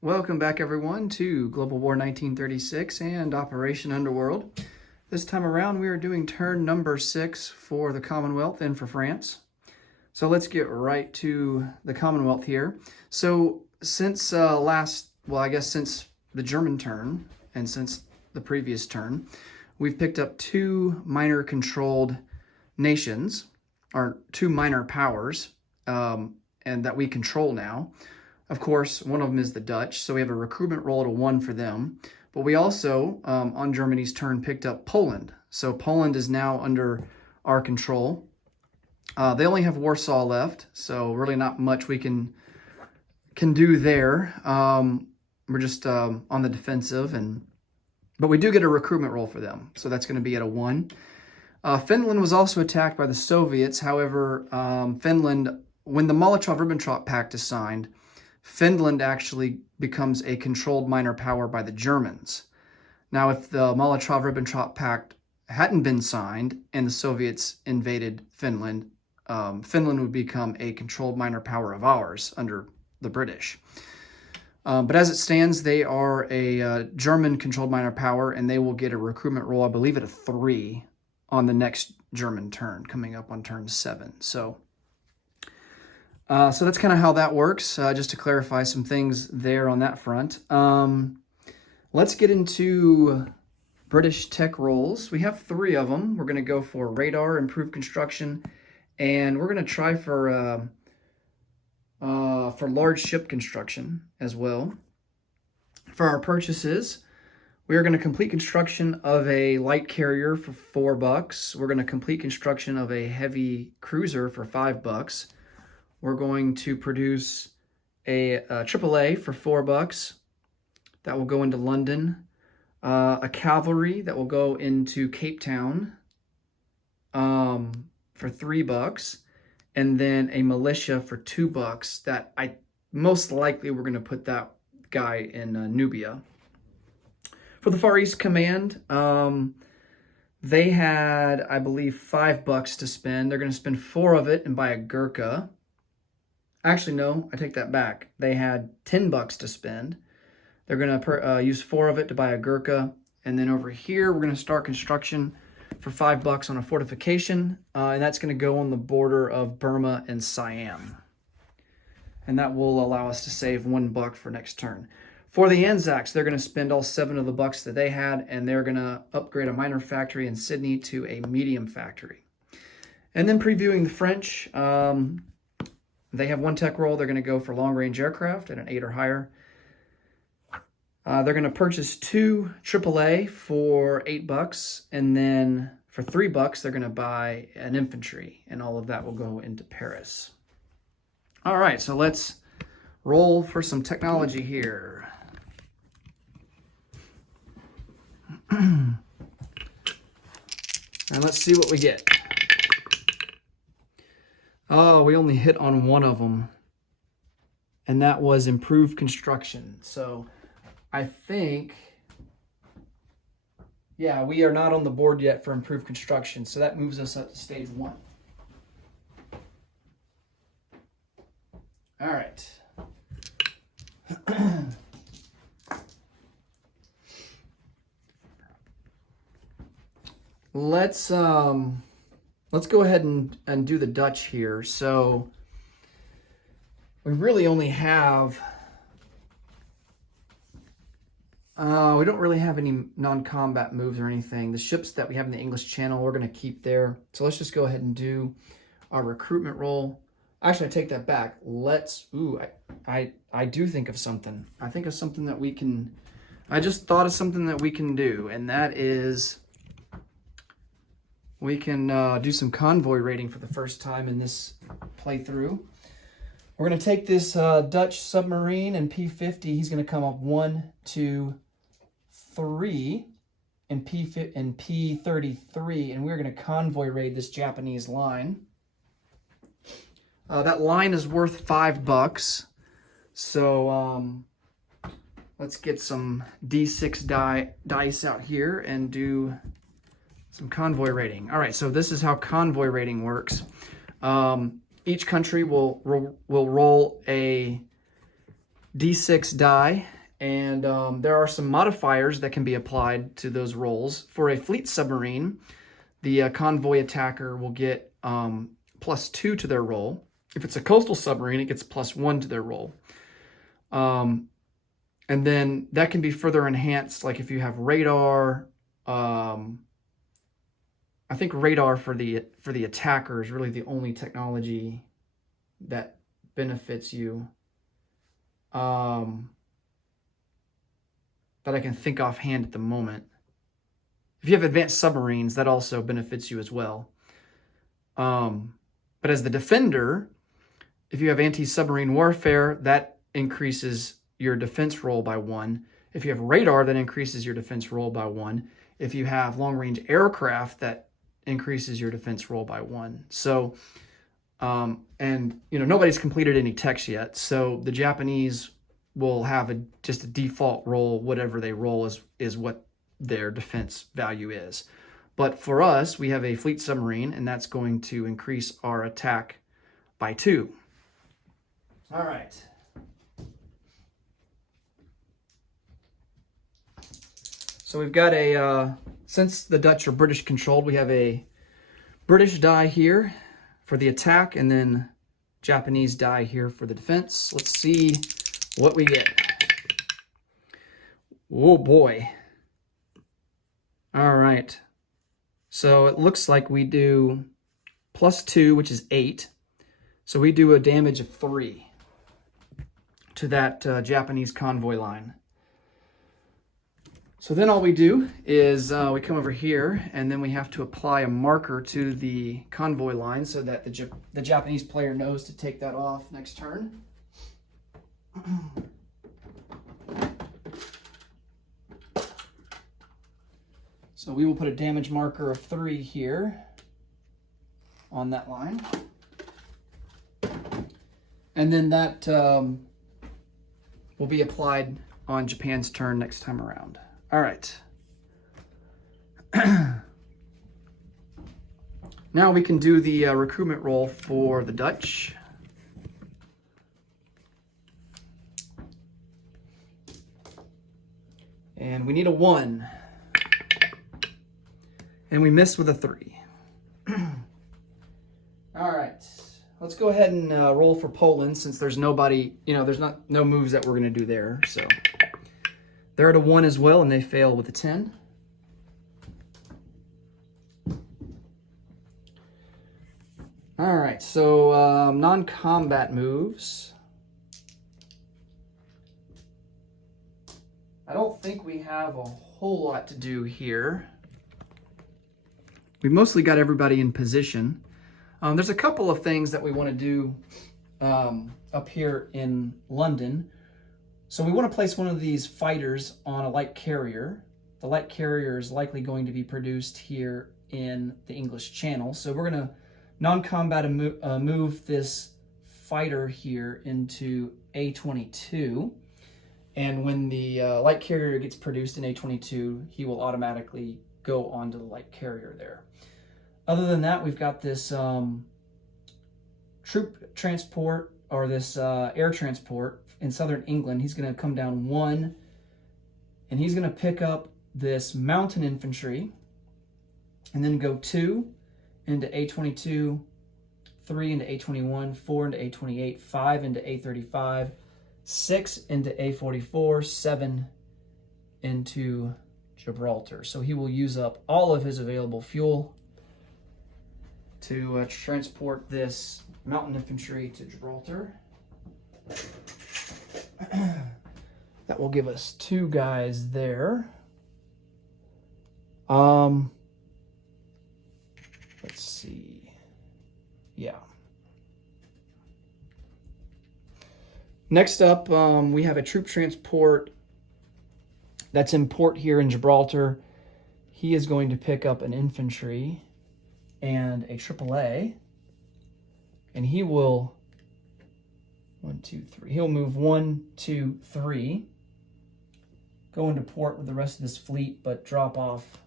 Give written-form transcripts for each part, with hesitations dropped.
Welcome back everyone to Global War 1936 and Operation Underworld. This time around we are doing turn number 6 for the Commonwealth and for France. So let's get right to the Commonwealth here. So since since the German turn and since the previous turn, we've picked up two minor controlled nations, or two minor powers, and that we control now. Of course, one of them is the Dutch, so we have a recruitment roll at 1 for them. But we also, on Germany's turn, picked up Poland. So Poland is now under our control. They only have Warsaw left, so really not much we can do there. We're just on the defensive, but we do get a recruitment roll for them, so that's going to be at a 1. Finland was also attacked by the Soviets. However, Finland, when the Molotov-Ribbentrop Pact is signed, Finland actually becomes a controlled minor power by the Germans. Now, if the Molotov-Ribbentrop Pact hadn't been signed and the Soviets invaded Finland, Finland would become a controlled minor power of ours under the British. But as it stands, they are a German controlled minor power, and they will get a recruitment roll, I believe, at a 3 on the next German turn, coming up on turn 7. So that's kind of how that works, just to clarify some things there on that front. Let's get into British tech rolls. We have 3 of them. We're going to go for radar, improved construction, and we're going to try for large ship construction as well. For our purchases, we are going to complete construction of a light carrier for $4. We're going to complete construction of a heavy cruiser for $5. We're going to produce a AAA for $4. That will go into London. A cavalry that will go into Cape Town for $3. And then a militia for $2 that most likely we're going to put that guy in Nubia. For the Far East Command, they had, I believe, $5 to spend. They're going to spend 4 of it and buy a Gurkha. Actually, no, I take that back. They had $10 to spend. They're going to use 4 of it to buy a Gurkha. And then over here, we're going to start construction for $5 on a fortification. And that's going to go on the border of Burma and Siam. And that will allow us to save $1 for next turn. For the Anzacs, they're going to spend all 7 of the bucks that they had, and they're going to upgrade a minor factory in Sydney to a medium factory. And then previewing the French, they have 1 tech roll. They're going to go for long-range aircraft at an 8 or higher. They're going to purchase 2 AAA for $8, and then for $3, they're going to buy an infantry, and all of that will go into Paris. All right, so let's roll for some technology here. And let's see what we get. Oh, we only hit on 1 of them, and that was improved construction. So I think, yeah, we are not on the board yet for improved construction, so that moves us up to stage 1. All right. Let's go ahead and do the Dutch here. So we really only have, we don't really have any non-combat moves or anything. The ships that we have in the English Channel, we're going to keep there. So let's just go ahead and do our recruitment roll. Actually, I take that back. I do think of something. I think of something that we can, I just thought of something that we can do, and that is we can do some convoy raiding for the first time in this playthrough. We're going to take this Dutch submarine and P-50. He's going to come up 1, 2, 3 and P-33, and we're going to convoy raid this Japanese line. That line is worth $5. So let's get some D6 dice out here and do some convoy raiding. All right, so this is how convoy raiding works. Each country will roll a D6 die, and there are some modifiers that can be applied to those rolls. For a fleet submarine, the convoy attacker will get +2 to their roll. If it's a coastal submarine, it gets +1 to their roll. And then that can be further enhanced, like if you have radar. I think radar for the attacker is really the only technology that benefits you that I can think offhand at the moment. If you have advanced submarines, that also benefits you as well. But as the defender, if you have anti-submarine warfare, that increases your defense roll by 1. If you have radar, that increases your defense roll by 1. If you have long-range aircraft, that increases your defense roll by 1. So, and nobody's completed any techs yet, so the Japanese will have just a default roll. Whatever they roll is what their defense value is. But for us, we have a fleet submarine, and that's going to increase our attack by 2. All right. So we've got since the Dutch are British controlled, we have a British die here for the attack, and then Japanese die here for the defense. Let's see what we get. Oh boy. All right. So it looks like we do +2, which is 8. So we do a damage of 3 to that Japanese convoy line. So then all we do is we come over here, and then we have to apply a marker to the convoy line so that the Japanese player knows to take that off next turn. So we will put a damage marker of 3 here on that line. And then that will be applied on Japan's turn next time around. All right. Now we can do the recruitment roll for the Dutch. And we need a 1. And we miss with a 3. All right. Let's go ahead and roll for Poland, since there's nobody, there's no moves that we're going to do there. So they're at a 1 as well, and they fail with a 10. All right, so non-combat moves. I don't think we have a whole lot to do here. We mostly got everybody in position. There's a couple of things that we want to do up here in London. So we want to place one of these fighters on a light carrier. The light carrier is likely going to be produced here in the English Channel. So we're going to non-combat move this fighter here into A22. And when the light carrier gets produced in A22, he will automatically go onto the light carrier there. Other than that, we've got this troop transport, or this air transport in southern England. He's going to come down 1, and he's going to pick up this mountain infantry, and then go 2 into A22, 3 into A21, 4 into A28, 5 into A35, 6 into A44, 7 into Gibraltar. So he will use up all of his available fuel to transport this mountain infantry to Gibraltar. That will give us 2 guys there. Let's see. Yeah. Next up, we have a troop transport that's in port here in Gibraltar. He is going to pick up an infantry and a AAA, and he will 1, 2, 3. He'll move 1, 2, 3, go into port with the rest of this fleet, but drop off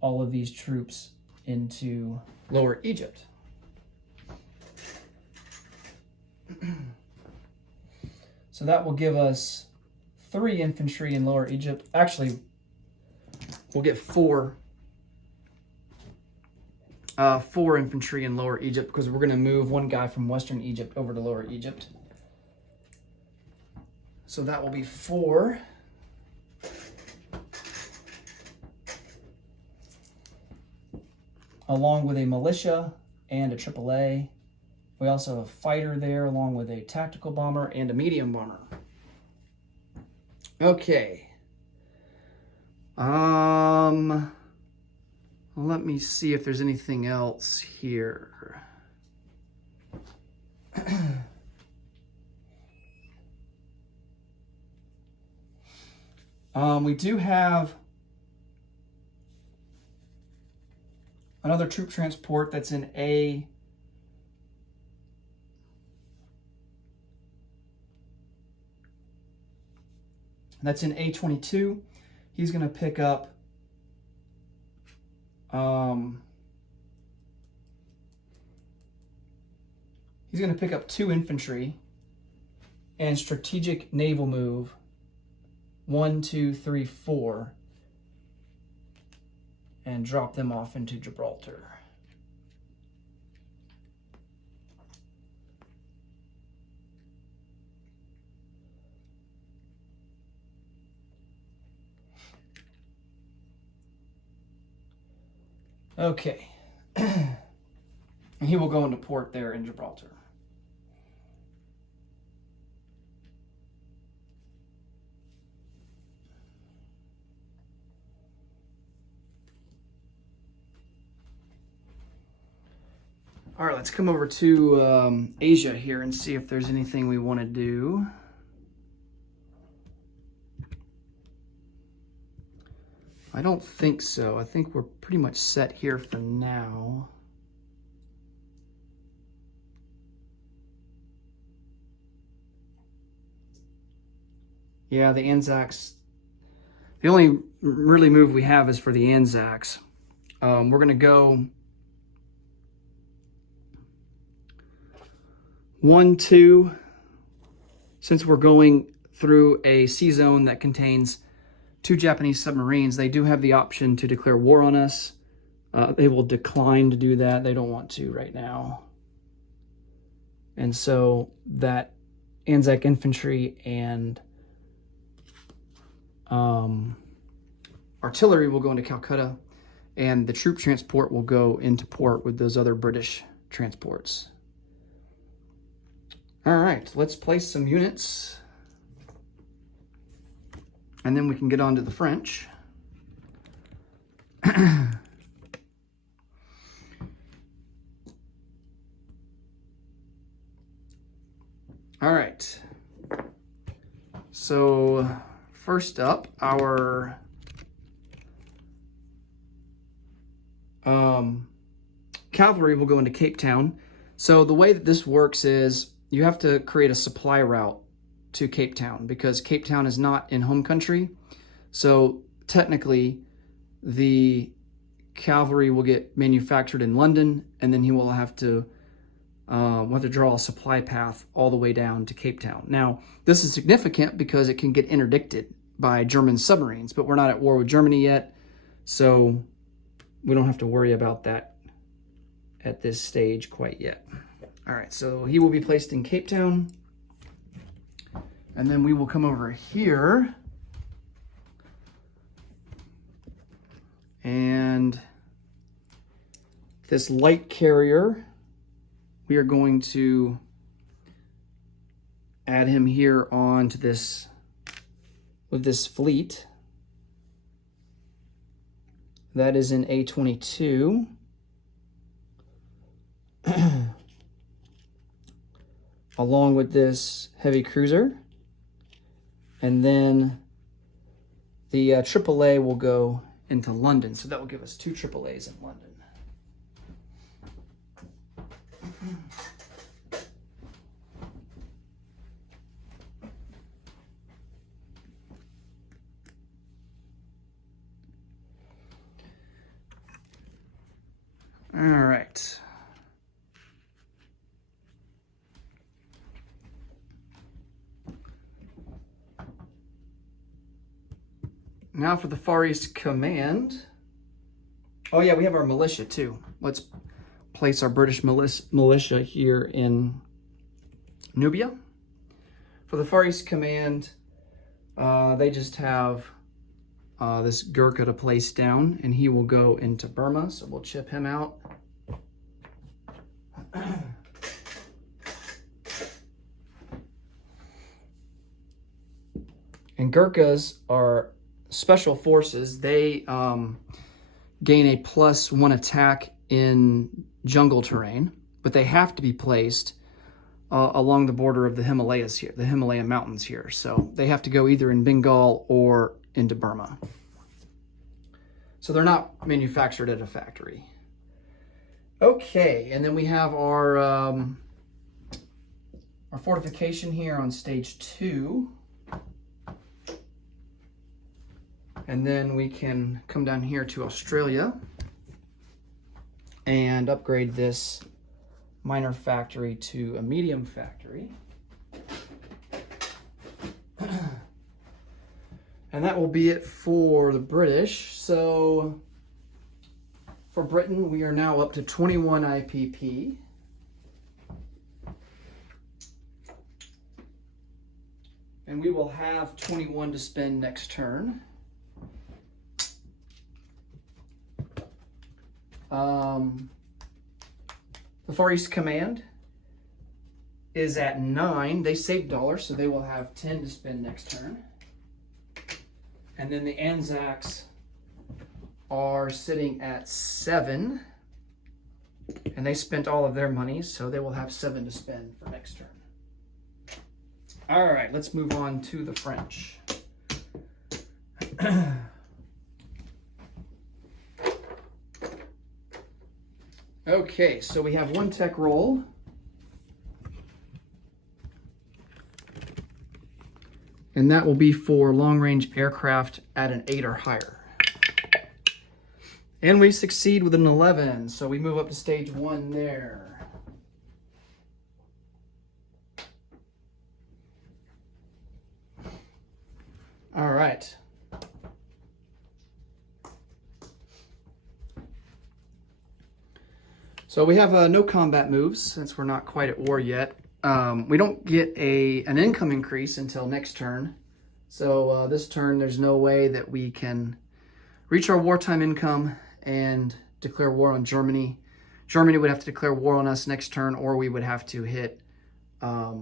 all of these troops into Lower Egypt. So that will give us 3 infantry in Lower Egypt. Actually, we'll get 4 infantry in Lower Egypt because we're going to move 1 guy from Western Egypt over to Lower Egypt. So that will be 4. Along with a militia and a AAA. We also have a fighter there along with a tactical bomber and a medium bomber. Okay. Let me see if there's anything else here. We do have another troop transport that's in A22. He's going to pick up he's going to pick up 2 infantry and strategic naval move 1, 2, 3, 4 and drop them off into Gibraltar. Okay. And he will go into port there in Gibraltar. All right, let's come over to Asia here and see if there's anything we want to do. I don't think so. I think we're pretty much set here for now. Yeah, the Anzacs. The only really move we have is for the Anzacs. We're going to go 1, 2. Since we're going through a sea zone that contains 2 Japanese submarines, they do have the option to declare war on us. They will decline to do that. They don't want to right now. And so that Anzac infantry and artillery will go into Calcutta, and the troop transport will go into port with those other British transports. All right, let's place some units, and then we can get on to the French. All right, so first up, our cavalry will go into Cape Town. So the way that this works is you have to create a supply route to Cape Town because Cape Town is not in home country. So technically, the cavalry will get manufactured in London, and then he will have to draw a supply path all the way down to Cape Town. Now, this is significant because it can get interdicted by German submarines, but we're not at war with Germany yet, so we don't have to worry about that at this stage quite yet. All right, so he will be placed in Cape Town, and then we will come over here, and this light carrier, we are going to add him here on to this, with this fleet. That is in A22. Along with this heavy cruiser. And then the AAA will go into London. So that will give us 2 AAAs in London. All right. Now for the Far East Command. Oh yeah, we have our militia too. Let's place our British militia here in Nubia. For the Far East Command, they just have this Gurkha to place down, and he will go into Burma, so we'll chip him out. And Gurkhas are special forces. They gain a +1 attack in jungle terrain, but they have to be placed along the border of the Himalayas here, the Himalayan mountains here. So they have to go either in Bengal or into Burma. So they're not manufactured at a factory. Okay, and then we have our fortification here on stage 2. And then we can come down here to Australia and upgrade this minor factory to a medium factory. And that will be it for the British. So for Britain, we are now up to 21 IPP. And we will have 21 to spend next turn. The Far East Command is at 9. They saved $1, so they will have 10 to spend next turn. And then the Anzacs are sitting at 7. And they spent all of their money, so they will have 7 to spend for next turn. All right, let's move on to the French. Okay, so we have 1 tech roll. And that will be for long-range aircraft at an 8 or higher. And we succeed with an 11, so we move up to stage 1 there. All right. So we have no combat moves since we're not quite at war yet. We don't get an income increase until next turn. So this turn, there's no way that we can reach our wartime income and declare war on Germany. Germany would have to declare war on us next turn, or we would have to hit, I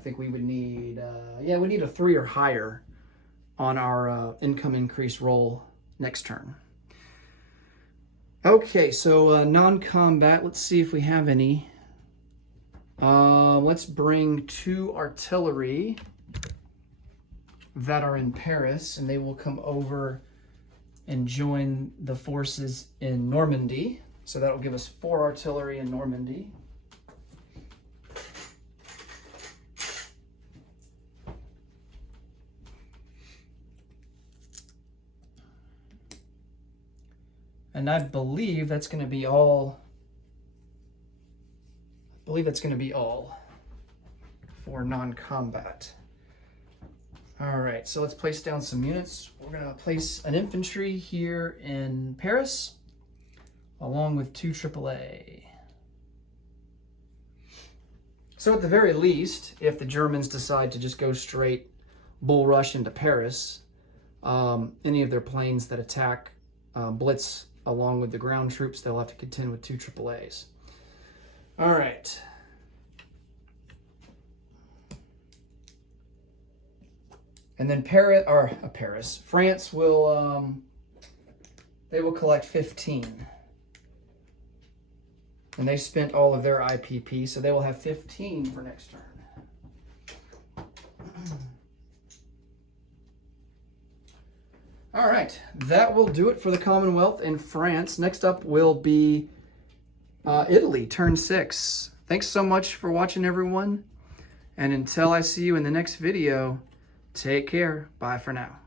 think we would need, we need a 3 or higher on our income increase roll next turn. Okay, so non-combat, let's see if we have any. Let's bring 2 artillery that are in Paris, and they will come over and join the forces in Normandy. So that will give us 4 artillery in Normandy. And I believe that's going to be all. For non-combat. All right, so let's place down some units. We're going to place an infantry here in Paris, along with 2 AAA. So at the very least, if the Germans decide to just go straight bull rush into Paris, any of their planes that attack blitz along with the ground troops, they'll have to contend with 2 AAAs. All right. And then France will, they will collect 15. And they spent all of their IPP, so they will have 15 for next turn. All right, that will do it for the Commonwealth and France. Next up will be Italy, turn 6. Thanks so much for watching, everyone. And until I see you in the next video, take care. Bye for now.